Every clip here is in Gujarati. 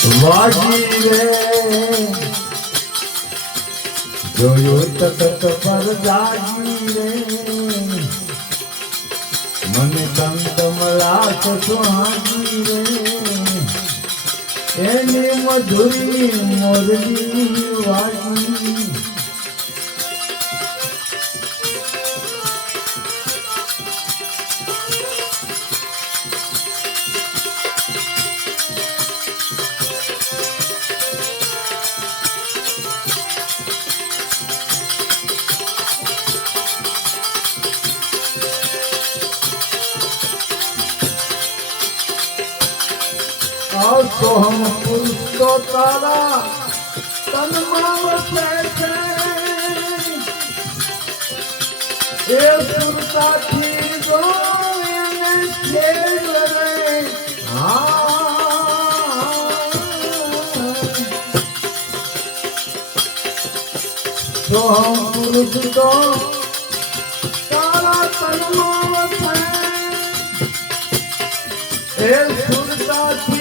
વાજી રે જોયું તકત પર રે મને કંકમલા સુહાગી એની મધુરી મોરલી વાગી. આવ સોહમ પુરુષ તો તારા. તનમાં વસે છે એ સુરતાથી જો એને છેડ રે હા. સોહમ પુરુષ તો તારા તનમાં વસે એ સુરતાથી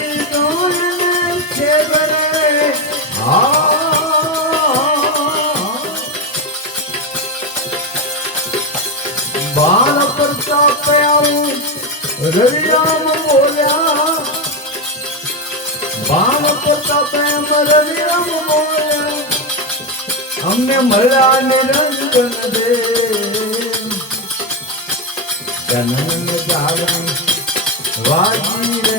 કરતા પ્યારું રવિરામ બોલ્યા બાણ કરતા પ્રેમ રવિરામ બોલ્યા અમને મળ્યા નિરંજન દે જન્મ જાગરણ વાજી રે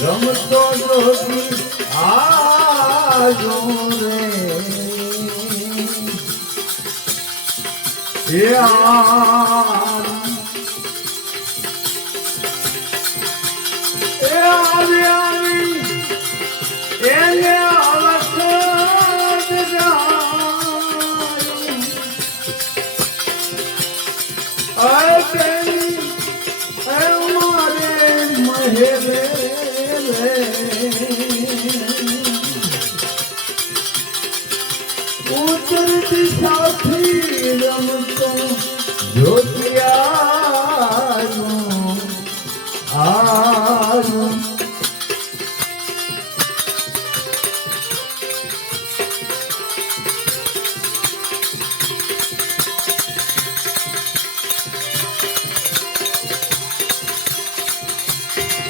રમતો જોગી આજો રે. એ આ મહે સાથી રમતો જ્યોતિયાનું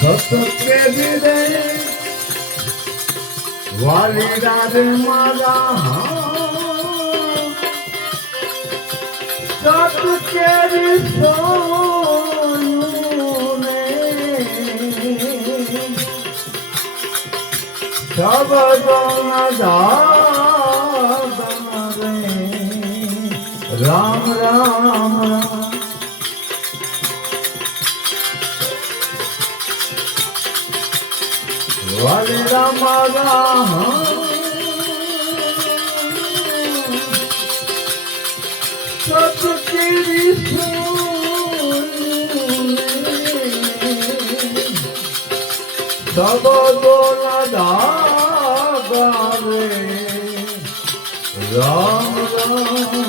ভক্তকে দিদে ওয়ালি রাধে মালা ভক্তকে দিদে সব দা রাম রাম রাম વાલે રામ રામ સતકેરી સબ દોલા દાગા રે રામ રામ